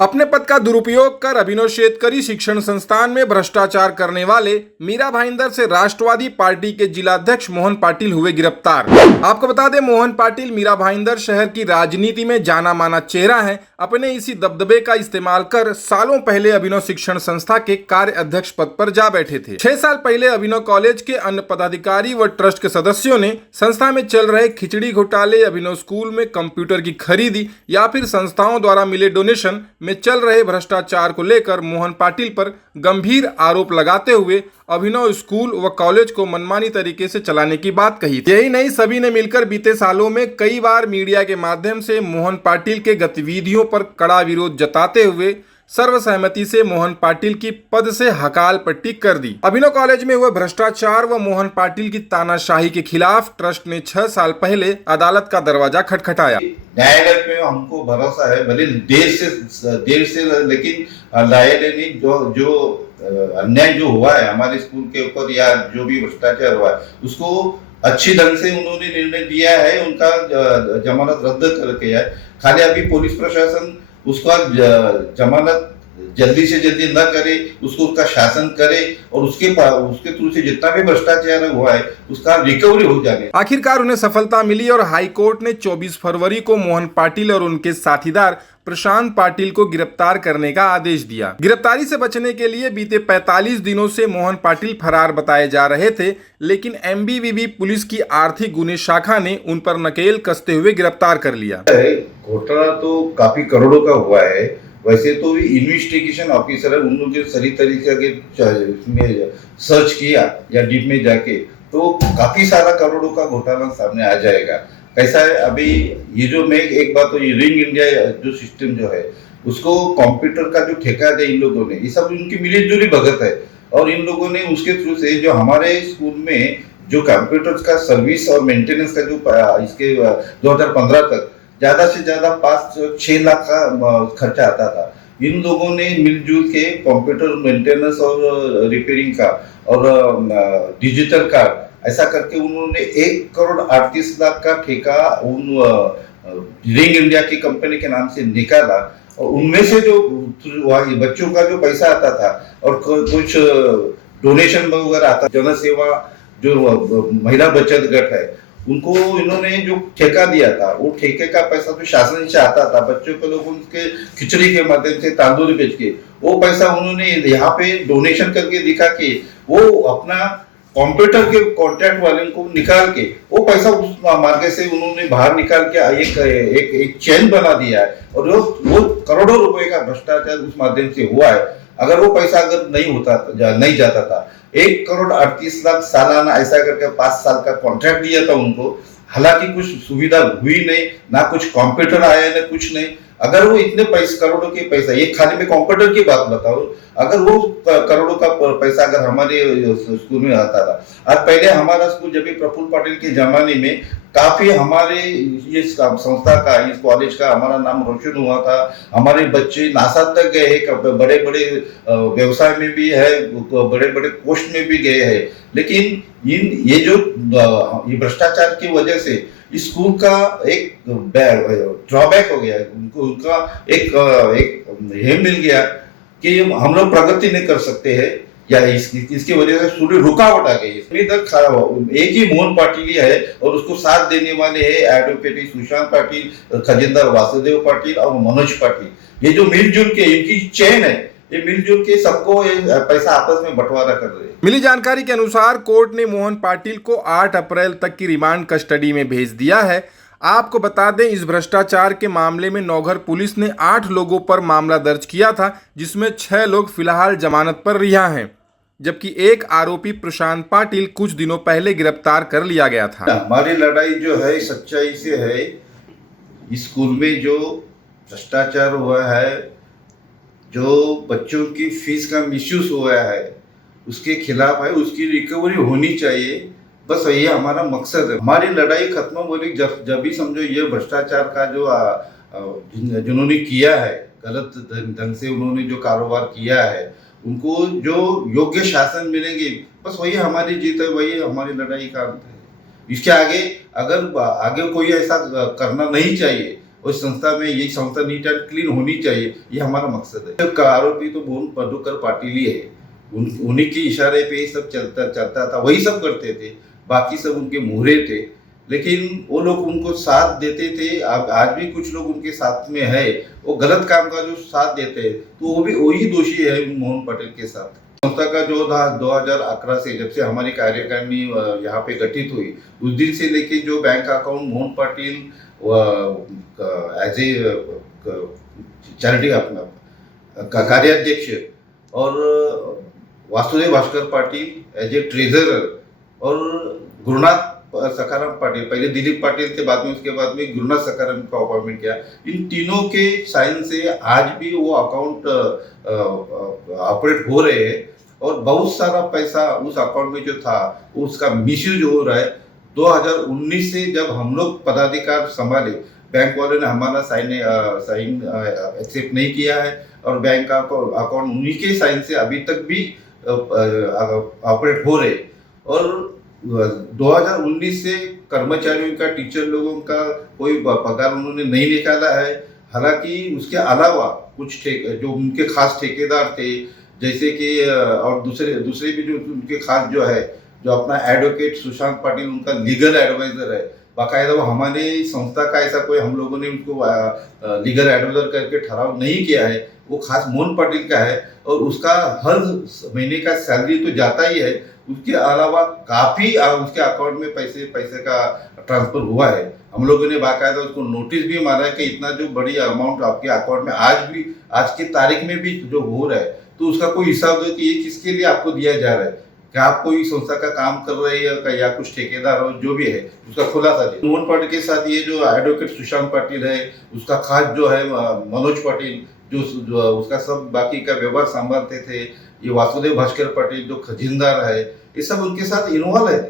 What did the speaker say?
अपने पद का दुरुपयोग कर अभिनव शेतकरी शिक्षण संस्थान में भ्रष्टाचार करने वाले मीरा भाईंदर से राष्ट्रवादी पार्टी के जिलाध्यक्ष मोहन पाटिल हुए गिरफ्तार। आपको बता दें, मोहन पाटिल मीरा भाईंदर शहर की राजनीति में जाना माना चेहरा है। अपने इसी दबदबे का इस्तेमाल कर सालों पहले अभिनव शिक्षण संस्था के कार्य अध्यक्ष पद पर जा बैठे थे। 6 साल पहले अभिनव कॉलेज के अन्य पदाधिकारी व ट्रस्ट के सदस्यों ने संस्था में चल रहे खिचड़ी घोटाले, अभिनव स्कूल में कंप्यूटर की खरीदी या फिर संस्थाओं द्वारा मिले डोनेशन में चल रहे भ्रष्टाचार को लेकर मोहन पाटिल पर गंभीर आरोप लगाते हुए अभिनव स्कूल व कॉलेज को मनमानी तरीके से चलाने की बात कही। यही नहीं, सभी ने मिलकर बीते सालों में कई बार मीडिया के माध्यम से मोहन पाटिल के गतिविधियों पर कड़ा विरोध जताते हुए सर्वसहमति से मोहन पाटिल की पद से हकाल पट्टी कर दी। अभिनव कॉलेज में हुए भ्रष्टाचार व मोहन पाटिल की तानाशाही के खिलाफ ट्रस्ट ने 6 साल पहले अदालत का दरवाजा खटखटाया। न्यायालय पे हमको भरोसा है, भले देर से लेकिन न्यायालय ने जो अन्याय जो हुआ है हमारे स्कूल के ऊपर या जो भी भ्रष्टाचार हुआ है उसको अच्छी ढंग से उन्होंने निर्णय दिया है। उनका जमानत रद्द कर दिया है। खाली अभी पुलिस प्रशासन उसका जमानत जल्दी से जल्दी न करे, उसका शासन करे और उसके थ्रू से जितना भी भ्रष्टाचार हुआ है उसका रिकवरी हो जाए। आखिरकार उन्हें सफलता मिली और हाई कोर्ट ने 24 फरवरी को मोहन पाटिल और उनके साथीदार प्रशांत पाटिल को गिरफ्तार करने का आदेश दिया। गिरफ्तारी से बचने के लिए बीते 45 दिनों से मोहन पाटिल फरार बताए जा रहे थे, लेकिन एमबीवीबी पुलिस की आर्थिक गुने शाखा ने उन पर नकेल कसते हुए गिरफ्तार कर लिया। घोटाला तो काफी करोड़ों का हुआ है। वैसे तो इन्वेस्टिगेशन ऑफिसर है, उन लोगों ने सही तरीके के सर्च किया या डीप में जाके तो काफी सारा करोड़ों का घोटाला सामने आ जाएगा। कैसा है, अभी ये जो मैं एक बात तो ये रिंग इंडिया जो सिस्टम जो है उसको कंप्यूटर का जो ठेका दिया इन लोगों ने, ये सब उनकी मिलीजुली भगत है। और इन लोगों ने उसके थ्रू से जो हमारे स्कूल में जो कंप्यूटर का सर्विस और मेंटेनेंस का जो इसके 2015 तक ज्यादा से ज्यादा 5-6 लाख का खर्चा आता था। इन लोगों ने मिलजुल के कंप्यूटर मेंटेनेंस और रिपेयरिंग का और डिजिटल कार्ड ऐसा करके उन्होंने 1 करोड़ 38 लाख का ठेका उन रिंग इंडिया की कंपनी के नाम से निकाला। और उनमें से जो बच्चों का जो पैसा आता था और कुछ डोनेशन वगैरह आता, जनसेवा जो महिला बचत गट है उनको इन्होंने जो ठेका दिया था वो ठेके का पैसा तो शासन से आता था। बच्चों को लोग उनके खिचड़ी के माध्यम से तांदूल बेच के वो पैसा उन्होंने यहाँ पे डोनेशन करके दिखा के वो अपना कंप्यूटर के कॉन्ट्रैक्ट वाले को निकाल के वो पैसा उस मार्ग से उन्होंने बाहर निकाल के एक चेन बना दिया है। और वो करोड़ों रुपए का भ्रष्टाचार उस माध्यम से हुआ है। अगर वो पैसा अगर नहीं जाता था 1 करोड़ 38 लाख सालाना ऐसा करके 5 साल का कॉन्ट्रैक्ट दिया था उनको। हालांकि कुछ सुविधा हुई नहीं, ना कुछ कंप्यूटर आया ना कुछ नहीं। अगर वो इतने करोड़ों के पैसा, ये खाली मैं कंप्यूटर की बात बताऊं, अगर वो करोड़ों का पैसा अगर हमारे स्कूल में आता था। आज पहले हमारा स्कूल जब भी प्रफुल्ल पाटिल के जमाने में काफी हमारे ये संस्था का, इस कॉलेज का हमारा नाम रोशन हुआ था। हमारे बच्चे नासा तक गए हैं, बड़े बड़े व्यवसाय में भी है, बड़े बड़े पोस्ट में भी गए हैं। लेकिन ये भ्रष्टाचार की वजह से स्कूल का एक ड्रॉबैक हो गया, उनका एक ये मिल गया कि हम लोग प्रगति नहीं कर सकते हैं या इसकी वजह से पूरी रुकावट आ गई। अभी तक एक ही मोहन पाटिल है और उसको साथ देने वाले हैं एडवोकेट सुशांत पाटिल, खजिंदर वासुदेव पाटिल और मनोज पाटिल। ये जो मिलजुल के इनकी चेन है, ये मिलजुल के सबको पैसा आपस में बंटवारा कर रहे हैं। मिली जानकारी के अनुसार कोर्ट ने मोहन पाटिल को 8 अप्रैल तक की रिमांड कस्टडी में भेज दिया है। आपको बता दें, इस भ्रष्टाचार के मामले में नौघर पुलिस ने 8 लोगों पर मामला दर्ज किया था, जिसमें 6 लोग फिलहाल जमानत पर रिहा हैं, जबकि एक आरोपी प्रशांत पाटिल कुछ दिनों पहले गिरफ्तार कर लिया गया था। हमारी लड़ाई जो है सच्चाई से है। स्कूल में जो भ्रष्टाचार हुआ है, जो बच्चों की फीस का मिसयूज हुआ है, उसके खिलाफ है, उसकी रिकवरी होनी चाहिए। बस ये हमारा मकसद है। हमारी लड़ाई खत्म होगी जब भी समझो ये भ्रष्टाचार का जो जिन्होंने किया है, गलत ढंग से उन्होंने जो कारोबार किया है, उनको जो योग्य शासन मिलेंगे, बस वही हमारी जीत है, वही हमारी लड़ाई का अंत है। इसके आगे अगर आगे कोई ऐसा करना नहीं चाहिए, उस संस्था में यही संस्था नीट एंड क्लीन होनी चाहिए, ये हमारा मकसद है। तो आरोपी तो मोहन मधुकर पाटिल ही है, उन्हीं के इशारे पे ही सब चलता था, वही सब करते थे, बाकी सब उनके मोहरे थे। लेकिन वो लोग उनको साथ देते थे। आज भी कुछ लोग उनके साथ में है, वो गलत काम का जो साथ देते हैं, तो वो भी वही दोषी है मोहन पाटिल के साथ। संस्था का जो था 2011 से, जब से हमारी कार्यकारिणी यहाँ पे गठित हुई, उस दिन से लेके जो bank account Mohan Patil as a charity अपना कार्याध्यक्ष और Vasudev Bhaskar Patil as a treasurer और गुरुनाथ सखाराम पाटिल, पहले दिलीप पाटिल थे, बाद में उसके बाद में गुरुनाथ सखाराम को अपॉइंटमेंट किया। इन तीनों के साइन से आज भी वो अकाउंट ऑपरेट हो रहे हैं और बहुत सारा पैसा उस अकाउंट में जो था उसका मिसयूज हो रहा है। 2019 से जब हम लोग पदाधिकार संभाले, बैंक वालों ने हमारा साइन एक्सेप्ट नहीं किया है और बैंक का अकाउंट उन्हीं के साइन से अभी तक भी ऑपरेट हो रहे। और 2019 से कर्मचारियों का, टीचर लोगों का कोई पगार उन्होंने नहीं निकाला है। हालांकि उसके अलावा कुछ जो उनके खास ठेकेदार थे, जैसे कि और दूसरे भी जो उनके खास जो है, जो अपना एडवोकेट सुशांत पाटिल उनका लीगल एडवाइजर है, बाकायदा वो हमारे संस्था का ऐसा कोई हम लोगों ने उनको लीगल एडवाइजर करके ठहराव नहीं किया है, वो खास मोहन पाटिल का है और उसका हर महीने का सैलरी तो जाता ही है। उसके अलावा काफ़ी उसके अकाउंट में पैसे का ट्रांसफर हुआ है। हम लोगों ने बाकायदा उसको नोटिस भी मारा है कि इतना जो बड़ी अमाउंट आपके अकाउंट में आज की तारीख में भी जो हो रहा है, तो उसका कोई हिसाब दो कि ये किसके लिए आपको दिया जा रहा है, क्या आप कोई संस्था का काम कर रहे हैं या कुछ ठेकेदार हो, जो भी है उसका खुलासा दे। मोहन पाटिल के साथ ये जो एडवोकेट सुशांत पाटिल है, उसका खास जो है मनोज पाटिल, जो उसका सब बाकी का व्यवहार संभालते थे, ये वासुदेव भास्कर पाटिल जो खजीनदार है, ये सब उनके साथ इन्वॉल्व है।